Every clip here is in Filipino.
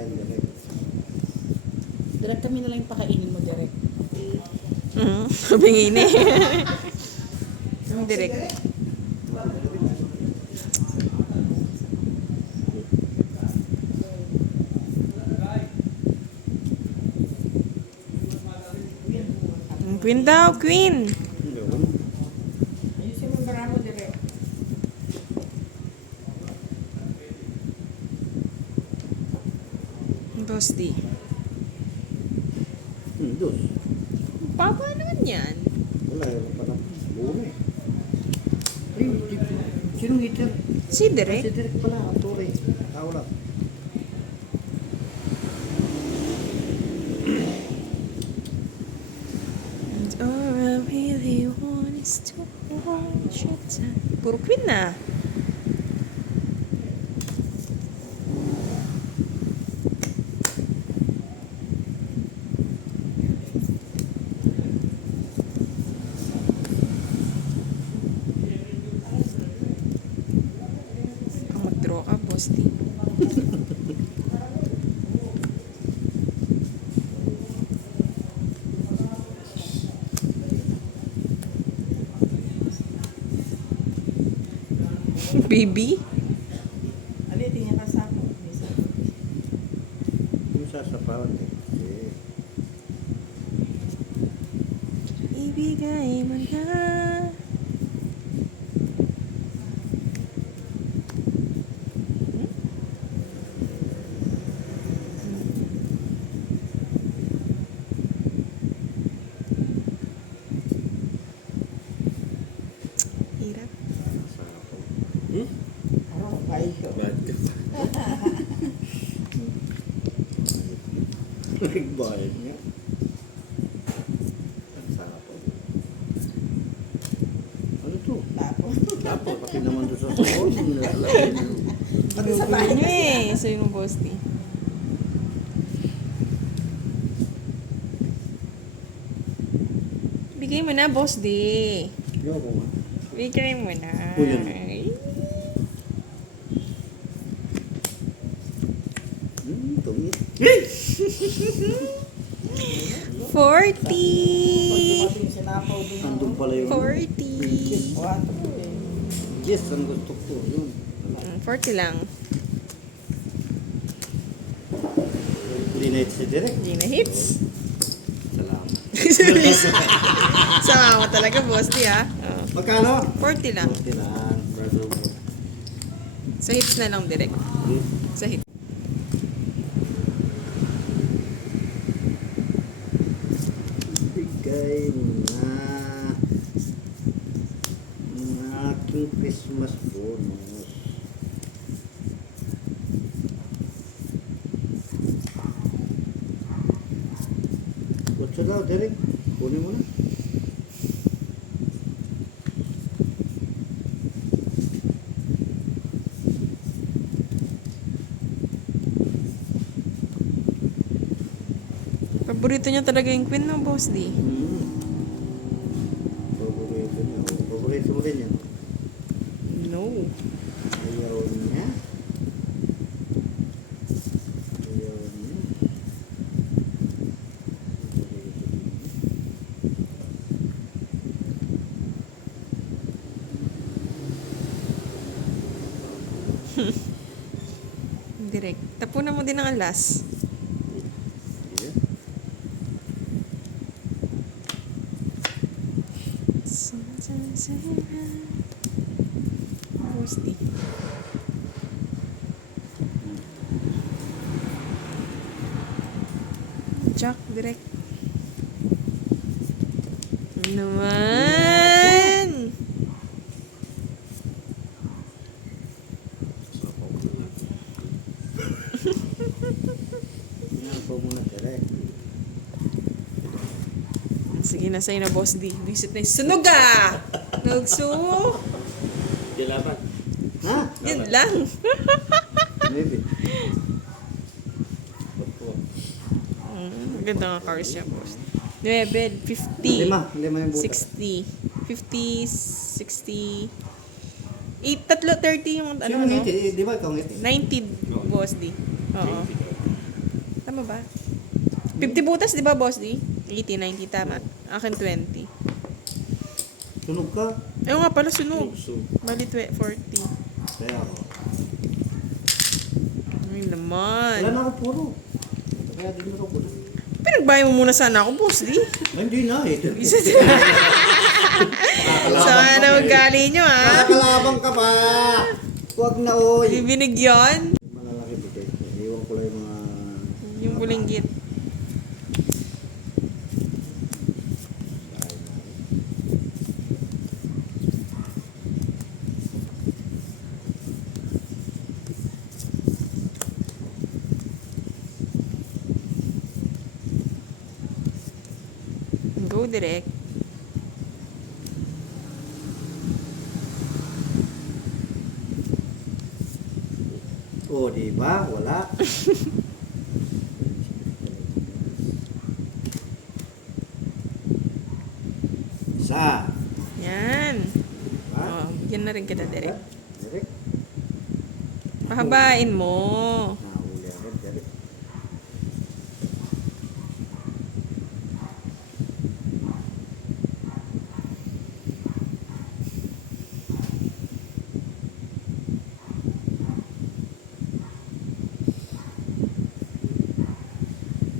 pagkain direct. Direct kami na lang yung pakainin mo direct. Sabing ini. Direct. Queen daw, Queen. Ayusin mo yung bara mo direct. Boss D. Dos. Papa naman yan. Wala, wala pa lang. Buo na eh. Ay, sinong hitter? Si Direk. Si Direk pala, ang tore. Tao lang. And all I really want is to hold your time. Puro Queen na. Ang mag-draw ka, Boss D. Baby? Ali, tingnan ka sa ako. Yung sasapawan eh. Ibigay mo na. Hirap. Ano, bayad ka. Nagbayad niya. Ang sarap po. Ano to? Tapo. Dapat, pati naman doon sa sahon. Nilalagay niyo. Pati sa bahay Ano kasi. eh, sa'yo mo, Boss D. Bigay mo na, Boss D. Ayoko nga. Bigay mo na. O, yan. Ay. Tungit. 40! Pag dumating sinapaw din. Andun pala yung 40! Wato eh. yes, ang gusto ko. Yun. 40 lang. Linate si Direk. Hindi na hits. Salamat. Sama talaga, Boss D, ha? Oh. Magkano? 40 lang. Okay lang, brother mo. Sa hits na lang, direct. Sa hits. Bigay na ang aking Christmas bonus. Kutsa daw, Derek. Kunin mo na. Paborito niya talaga yung Queen, no, Boss D? Paborito niya. Paborito mo rin yan. No. Ayaw niya. Ayaw niya. Direct. Tapunan mo din ang alas. Yeah. Boss D. Jack, direct. Ano naman? Pinapaw mo na, Derek. Sige na sa'yo na, Boss D. Visit na yung sunog ah! Nagsu! Dilaban. Ha? Yun lang. Maybe. Maganda nga cars niya, Boss. 9, 50. Lima yung buta. 60. 50, 60. 8, tatlo, 30 yung ano, Sino no? ngiti? Di ba ikaw ngiti? 90, Boss D. Oo. Tama ba? 50 butas, di ba, boss D? 80, 90, tama. Akin 20. Sunog ka. Ayun nga pala, sunog. So, Bali, 40. Kaya ako. Ay Wala naman. na ako puro. Kaya din mo ko na. Pinagbahay mo muna sana ako, boss D. Ay, hindi na eh. Saan na ugali nyo, ha? Nakakalabang ka pa. Huwag na oy. Binigyan. Malalaki bitin. Iwan ko lang yung mga... Yung bulinggit. Go direct. Oh, di ba? Wala. Isa. Yan. Diba? Oh, yan na rin kita direct. Direk. Pahabain mo. Nahuli agad, direk.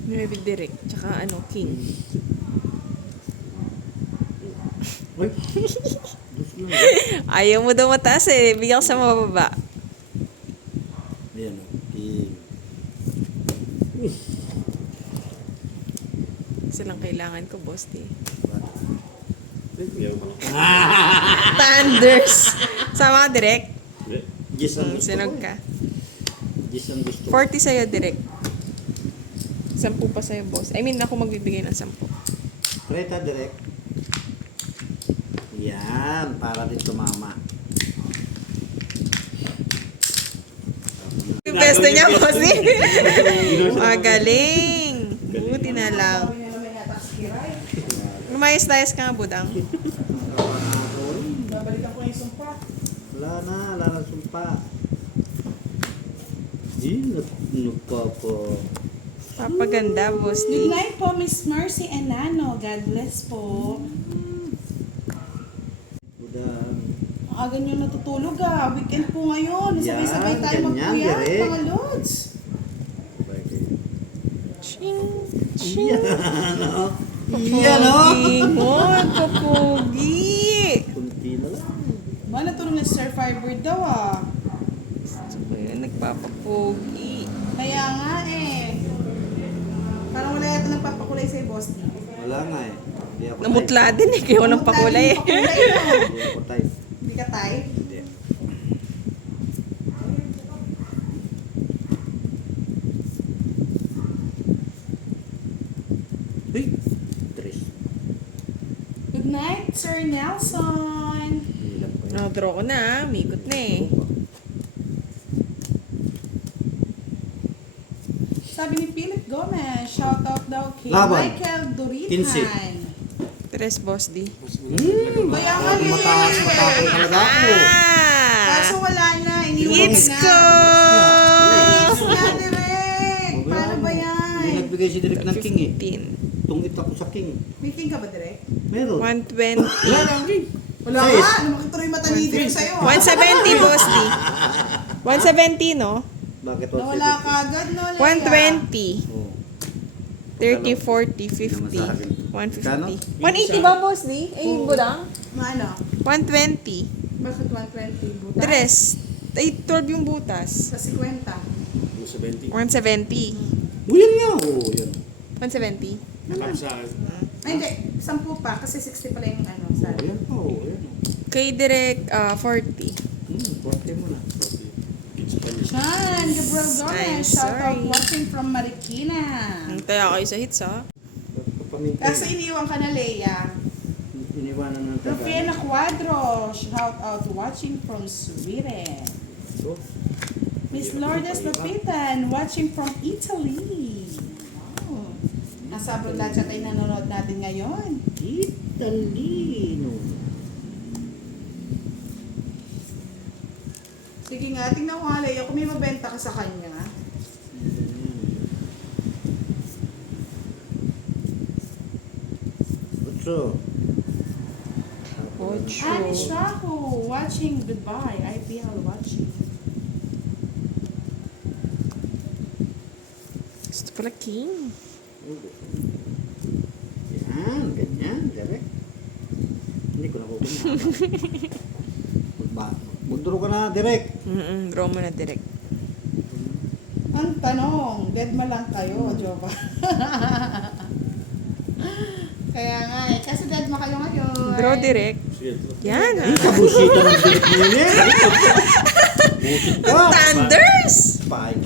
Maybe direct. Tsaka ano, king. Uy. Dos lang. Ayaw mo daw mataas eh. Bigyan ko sa mababa. Ayan o. King. Kasi lang kailangan ko, boss. yaw mo. Thunders! Sama ka direct. Gis ang gusto Sinog ko eh. ka. Gis ang gusto ko. 40 sa'yo direct. 10 pa sa'yo, boss. I mean, ako magbibigay ng 10. Preta direct. Yan. Para din tumama. Yung besto niya, boss. Magaling. Buti na lang. Lumayas-layas ka nga, budang. Babalikan ko yung sumpa. Wala na. Wala na sumpa. Nagpapa. Papaganda, boss. Good night po, Miss Mercy and Nano. God bless po. Udang. Ang aga nyo natutulog ah. Weekend po ngayon. Sabay-sabay Yan, tayo ganyan, magpuyat, direct. mga lods. Ching, ching. Yan o. Yan o. Ingon, kapugi. Kunti na lang. Ba, natulog na si Sir Firebird daw ah. So, yun, nagpapapugi. Kaya nga eh. Parang wala yata nagpapakulay sa'yo, boss. Wala nga eh. Hindi ako Namutla din eh, kayo ng pakulay eh. Pakulay, no? type. Hindi ako type. Hindi ka type? Hindi. Hey! Tres. Good night, Sir Nelson. Ilan pa yun? Draw ko na, mikot na eh. Sabi ni Philip Gomez, shout out daw kay Laban. Michael Duritan. 15. Tres, boss D. Kaya nga eh. Matapang talaga ako. Kaso wala na, iniwan It's na. go! It's na direct. Paano ba Hindi yan? nagbigay si Direk ng king eh. 15. Tungit ako sa king. May king ka ba direct? Meron. 120. Wala lang king. Wala Sais. ka, lumaki tuloy mata ni Direk sa'yo. 170, boss D. 170, no? Bakit Nawala ka agad, no? Leia? 120. Oh. 30, 40, 50. 150. 180 ba, boss D? Ay, budang? Maano? 120. Bakit 120 butas? Tres. Ay, 12 yung butas. Sa 50. 70. 170. Yan nga. Oh, yan. 170. Nakap sa akin. Ay, hindi. 10 pa. Kasi 60 pala yung ano. Oh, Sorry. yan pa. Oh, yan. Kay Direk, 40. Konti mo na. Kids pa niya. Sean, Gabriel I'm Gomez. Shout out sorry. watching from Marikina. Kaya kayo sa hits, ha? Kaso iniwan ka na, Leia. Iniwanan ng taga. Rufina Cuadro. Shout out watching from Sweden. So, Miss Lourdes Lapitan, watching from Italy. Wow. Nasa abroad lahat siya tayo nanonood natin ngayon. Italino. Sige nga, tingnan ko nga, Leia, kung may mabenta ka sa kanya. Ocho. Ocho. Anish Raho, watching Dubai, IPL watching. Gusto pala king. Yan, ganyan, direct. Hindi ko na Magduro ka na, direct. Draw mo na direct. Ang tanong, dead ma lang kayo, Jova. Kaya nga eh, kasi dead ma kayo ngayon. Draw direct. Sige, Yan. Ay, kabusita ng direct mo yun. Busit ka. Thunders! Spike.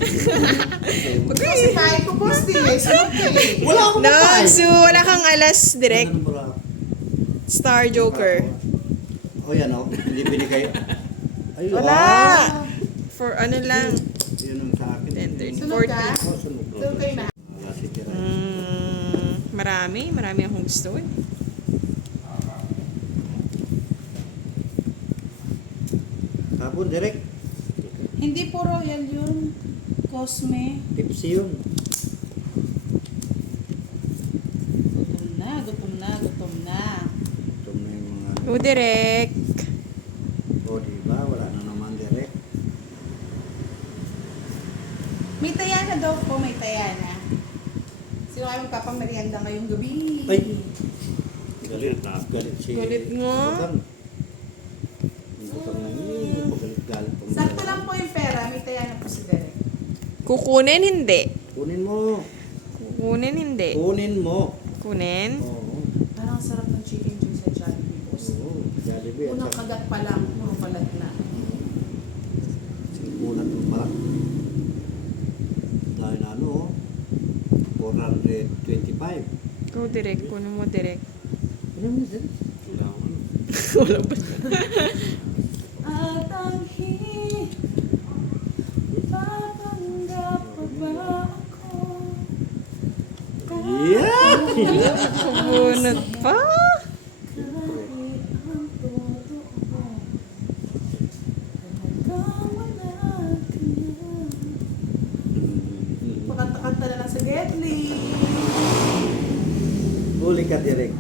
Kasi tayo ko boss di eh, sunod eh. Wala akong No, mapay. so wala kang alas direct. Ano ba? Star Joker. O yan o, hindi binigay. Ay, Wala! ah. For ano lang. Yun ang sa akin. 10, 30, Sunod ka? 40. Oh, sunod. Sunod kayo na. Wala si Tira. Marami akong gusto eh. Tapon, direct. Hindi po royal yun. Cosme. Tipsy yun. Gutom na, gutom na, gutom na. Ito na yung mga... O direct. O, diba? Wala na naman direct. May tayana daw po, may tayana. Sino kayo magpapamerienda ngayong gabi? Ay! galit na. Galit si... Galit nga. Butang. Yung butang na yun. Galit pa. Sakto lang po yung pera, may tayana po si Derek. Kukunin hindi. Kunin mo. Kukunin hindi. Kunin mo. Kunin. Oo. Parang sarap ng chicken juice sa Jollibee boss. Oo. Jollibee. Unang kagat pa lang, puro balat na. Simulan mo pa. Dahil na ano, 425. Go direct. Kunin mo direct. Ano mo sir? Wala ko. Wala ba? At ang papanggap pa ba ako? Yeah! Bunot pa. Kahit ang totoo, talagang wala ka na. Pakanta-kanta na lang sa Deadly. Huli ka direct.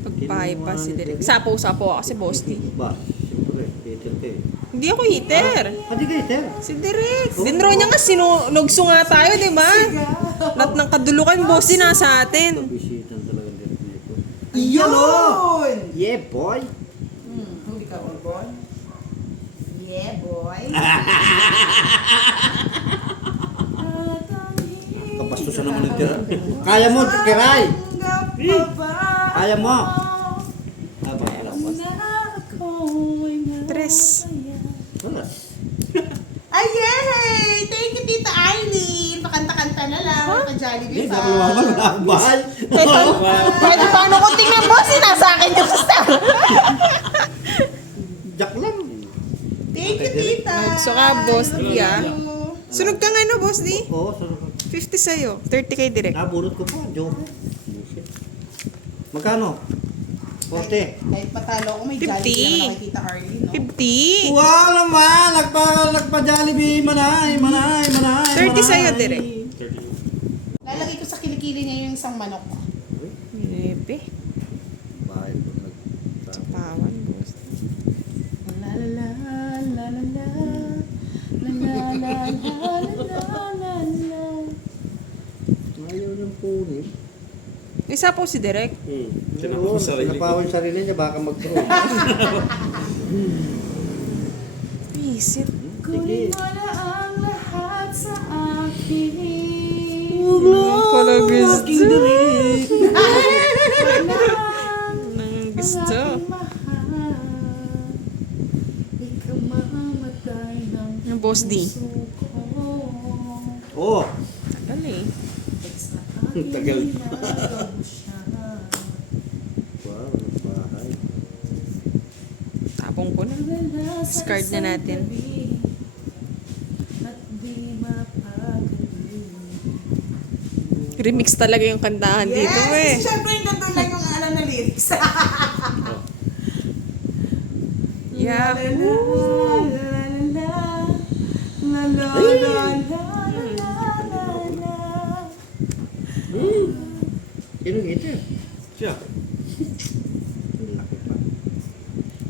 Pagpahay pa si direct. Sapo-sapo ako si Boss D. Ba? Siyempre, titil ka eh. Hindi ako hitter. Hindi ka hitter. Si direct. Dinro niya nga sinunogso nga tayo, di ba? Lahat ng kadulukan, Boss D, nasa atin. Pabisitan talaga direct na ito. Yun! Yeah, boy! Huli ka, boy. Yeah, boy. Kapastusan naman ng tira. Kaya mo, kiray! Kaya mo! Aba, alam mo. Tres. Wala. Ay, yay! Thank you, Tita Aileen. Pakanta-kanta na lang. Pa-Jollibee Hindi, pa. ako naman, wala akong bahay. Kahit paano ko tingnan, Boss D, nasa akin yung star. Jack lang. Thank you, Tita. So ka, Boss D, ah. Thank you. Sunog ka nga, no, Boss D? Oo, sarap. 50 sa'yo. 30 kay direct. Nabulot ko pa, joke. Bullshit. Magkano? 40. Kahit patalo ako, may 50. Jollibee naman kay Tita Arlene, no? 50. Wow naman! Nagpa-Jollibee, manay. 30 sa'yo, direct. 30. Lalagay ko sa kilikili niya yung isang manok. Bebe. Bahay ko Pawan, Boss D. La la la la la la la la la la la la. Ayaw ng punin. Isa po si direct. Tinapos sa sarili ko. Tinapawin yung sarili niya, baka mag-throw. Visit. Kunin mo na ang lahat sa akin. Pala gusto. Wag Nang gusto. aking mahal. Ikaw mamatay ng Yung Boss D. puso ko. Oo. Tagal eh. Sa akin Tagal. nilagaw siya. Wow, bahay. Tapong ko na. Wala sa Discard na isang natin. gabi at di mapagaling. Remix talaga yung kantahan dito eh. Yes! Siyempre, yung doon lang yung alam na lyrics. Yeah. La la la la la la la la. Sino hitter? Siya.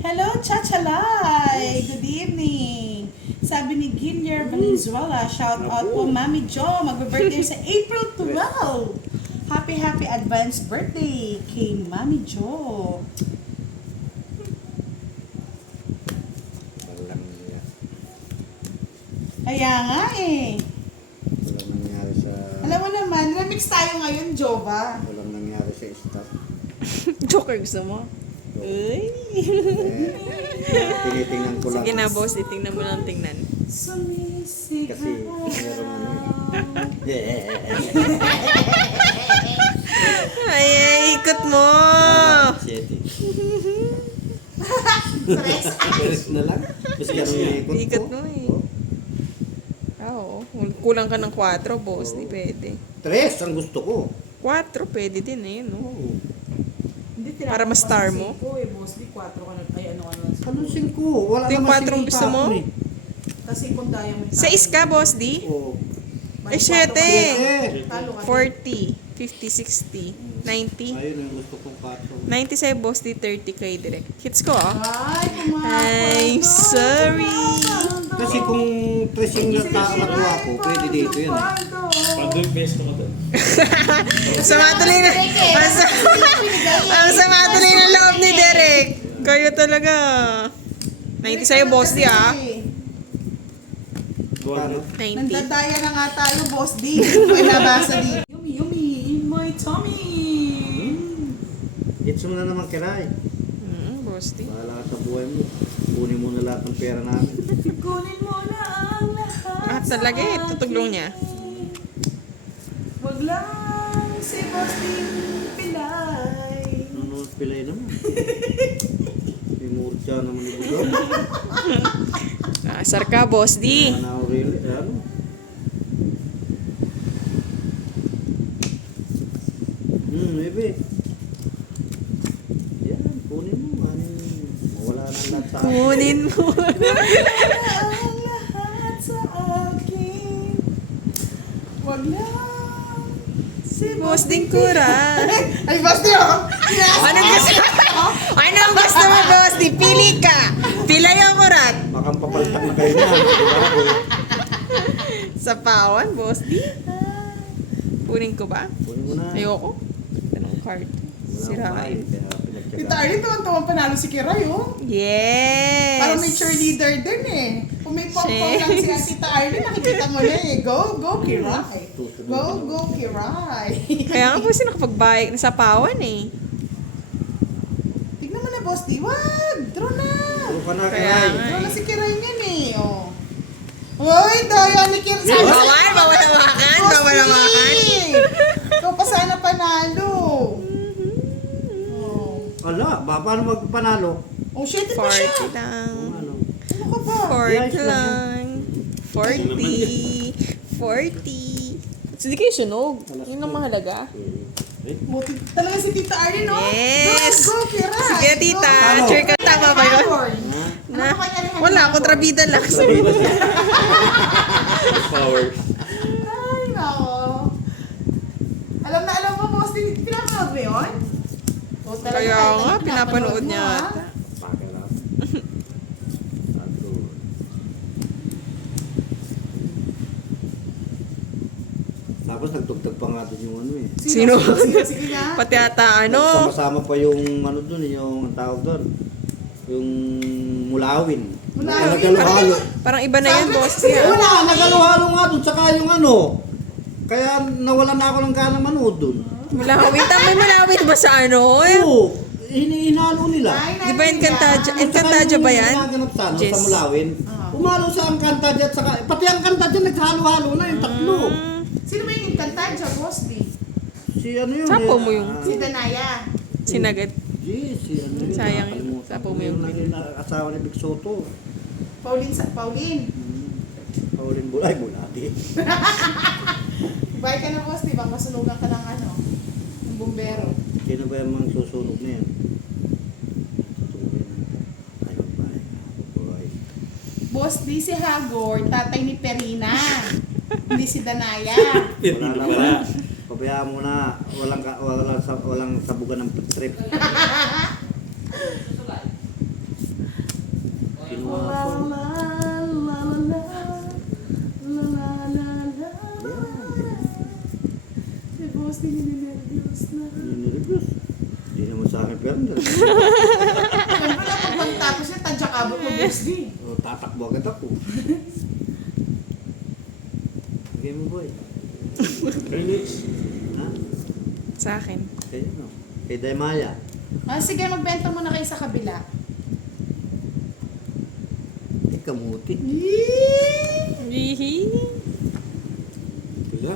Hello, Chachalay! Good evening! Sabi ni Guillermo Valenzuela, shout out po Mami Jo, magbe-birthday sa April 12! Happy advance birthday kay Mami Jo! Walang nangyari. Kaya nga eh! Walang nangyari sa... Alam mo naman, remix tayo ngayon, Jova. Walang nangyari sa staff. Joker gusto mo? Uy. Tinitingnan ko lang. Sige na, boss. Tingnan mo lang tingnan. Sumisigaw. Kasi meron ano Ay, ikot mo. Siyete. Stress. Peres na lang. Mas gano'n yung ikot ko. Ikot mo eh. Oo. Kulang ka ng 4, boss. Di pwede. 3 ang gusto ko. 4, pwede din eh, no? Oo. Hindi, Para ma-star mo? Mostly 4 ka na. Ay, ano ka na. Anong 5? Wala Ito yung naman 4 ang gusto mo? Kasi kung diamond. Sa iska, boss, di? Oo. Eh, 7. Talo ka. 40, 50, 60, 90. Ayun yung gusto kong 4. 90 sa'yo, boss, di 30 kay direct. Hits ko, ah. Ay, I'm sorry. Kasi kung tracing na natuwa ko, pwede dito yan eh. Pag doon, pesto ka doon. Sama tuloy na. Ang sama tuloy ng loob ni Derek. Kayo talaga. 90 sa'yo, boss, di, ah. Paano? 90. Nandadaya na nga tayo, boss D. May nabasa di. Yummy in my tummy. Hits mo na naman kiray. Boss, di. Bahala ka sa buhay mo. Kunin mo na lahat ng pera namin. Kunin mo na ang lahat. Talaga eh. Tutuglong niya. Wag lang si boss D pilay. Nanonood pilay naman. May murcha naman ni Budong. Asar ka, boss, di. Ano really? Ano? Maybe. Yan, kunin mo. Wala na lahat sa akin. Kunin mo. Ang lahat sa akin. Wag lang si Boss ding kura. Ay, boss D, oh. Anong gusto? Anong gusto mo, boss? Di pili ka. Pila yung kurat. Baka papaltak na kayo na. Diba? Sa pawan, boss. Di. Kunin ko ba? Kunin mo na. Ayoko. Anong card? Sirain. Tita Arlene, tuwan-tuwan panalo si Kiray, oh. Yes. Parang may cheerleader din eh. Kung may pom-pom lang si Tita Arlene, nakikita mo na eh. Go, Kiray. Go, Kiray. Kaya nga po siya nakapagbayag na sa pawan eh. Tignan mo na, boss D. Wag! Draw na! Puro ka na Kaya kiray. nga. Draw na si Kiray niyan eh, oh. Uy, daya ni Kiray. Bawal, bawal hawakan, bawal hawakan. Ikaw pa sana panalo. Oh. Ala, paano magpanalo? Oh, shit pa siya. 40 lang. Ano? Ano ka ba? 40 lang. 40. 40. Hindi kayo sunog. Yun ang mahalaga. Buti talaga si Tita Arlene, no? Yes. Go, Kiray. Sige, tita. Ano? Sure ka, tama ba yun? Na, Wala, kontrabida lang. Powers. Ay, nako. Alam mo, boss, pinapanood mo yun? Oh, talaga, Kaya talaga nga, pinapanood mo, niya ah. ata. Pakiram. Ano? Tapos nagtugtog pa nga doon yung ano eh. Sino? Sige na. Pati ata ano. Sama pa yung ano doon, yung ang tawag doon. Yung mulawin. Mulawin? Nagalo-halo. Parang iba na yan, boss. Yan. Wala, nagalo-halo nga doon. Saka yung ano. Kaya nawalan na ako ng ganang manood doon. Malawin. May malawin ba sa ano? Oo. Hinalo nila. Di ba Encantadia? Encantadia ba yan? Naganap sa, ano, Jess. sa mulawin. Umalo sa Encantadia at saka, pati ang Encantadia naghalo-halo na yung tatlo. Sino ba yung Encantadia, boss, di? Si ano yun? Sapo mo yung- Si Danaya. Sinagat. Si ano yun? Sayang, nakakalimutan sapo ko mo yung naging asawa ni Big Soto. Pauline. Pauline Bulay, Bulati. Bye ka na, boss, di ba? Masunugan ka ng ano? Ng bumbero. Sino ba yung mga susunog na yan? Ayun ba? Boy. Boss, di si Hagor, tatay ni Perina. Hindi si Danaya. Wala na ba? Pabayaan mo na. Walang sabugan ng trip. ganun. Siyempre kapag magtapos niya, tadyak abot mo, boss D. O, tatakbo agad ako. Game boy. Felix. Ha? Sa akin. Kaya no. Kay Daymaya. Ah, sige, magbenta muna kayo sa kabila. Eh, kamuti. Hihi. Wala.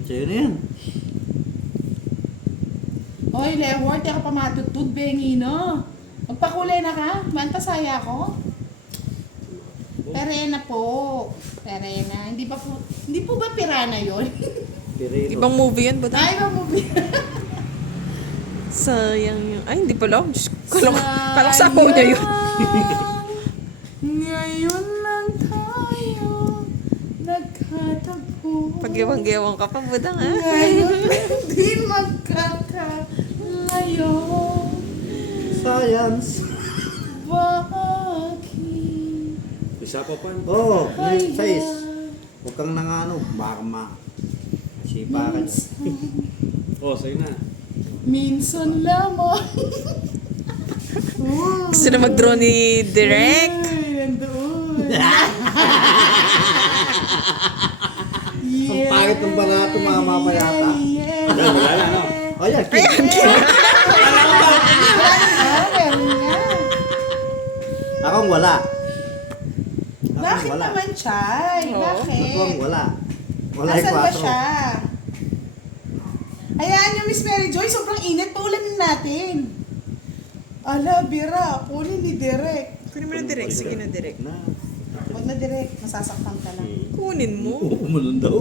Sa'yo na yan. Hoy, Leward, di ka pa matutod, bengi, no? Magpakulay na ka, mantasaya ko. Perena po. Perena. Hindi po ba pirana yun? Pirino. Ibang movie yun, buta. Ay, mabubi. Sayang yun. Ay, hindi pala. Diyos ko, kalak sapaw niya yun. Ngayon lang tayo nagkatagpo. Pag-iwang-gewang ka pa, budang ha? Ngayon di magkakalayo. Science. Bakit? Isa pa pa. Oo, may size. Huwag kang nangano. Baka sipa ka dyan. Oh, sa'yo na. Minsan lamang. Gusto na mag-draw ni Direk. Ay, nandoon. Ang pangit ng barato, mga mamayata. Wala na, no? O yan, Ayan, akong wala. Bakit wala. naman, Chay? Oo. Bakit? Akong wala. Wala Asan ba 4. siya? Ayan yung Miss Mary Joy, sobrang init, paulanin natin. Ala, Bira, kunin ni Derek. Kunin mo na Direk. Sige na, Direk. Na. Huwag na Derek, masasaktan ka lang. Kunin mo. Umulong daw.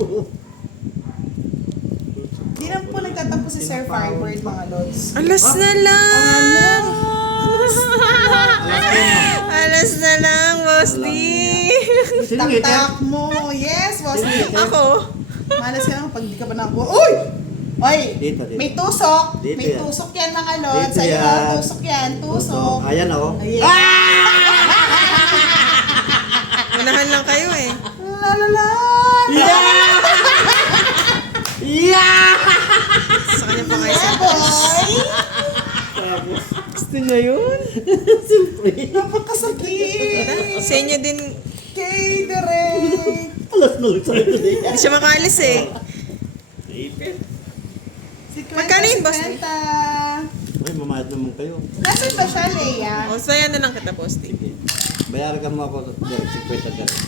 Di na po nagtatampo si Sir Firebird, mga lods. Alas na lang! Alas na lang, Boss D! Sino ngiti? Tak-tak mo. Yes, boss. Ako? Malas ka lang pag di ka ba nakuha. Uy! Oy! Dito. May tusok. Dito May yan. tusok yan, mga lods. Dito Ayun, yan. tusok yan. Tusok. Ayan ako. Ayan. Unahan lang kayo eh. La la la! Sa kanya pa kayo sa... Boy! Gusto niya yun? Napakasakit! Sa inyo din, Kay Derek! Alas na lang sa'yo today. hindi siya makalis eh. Magkano yun, boss? 50. Ay, mamayad naman kayo. Nasaan ba siya, Leia? O, sayan na lang kita, Boss D. Bayaran ka mo ako. Direct, 50 direct.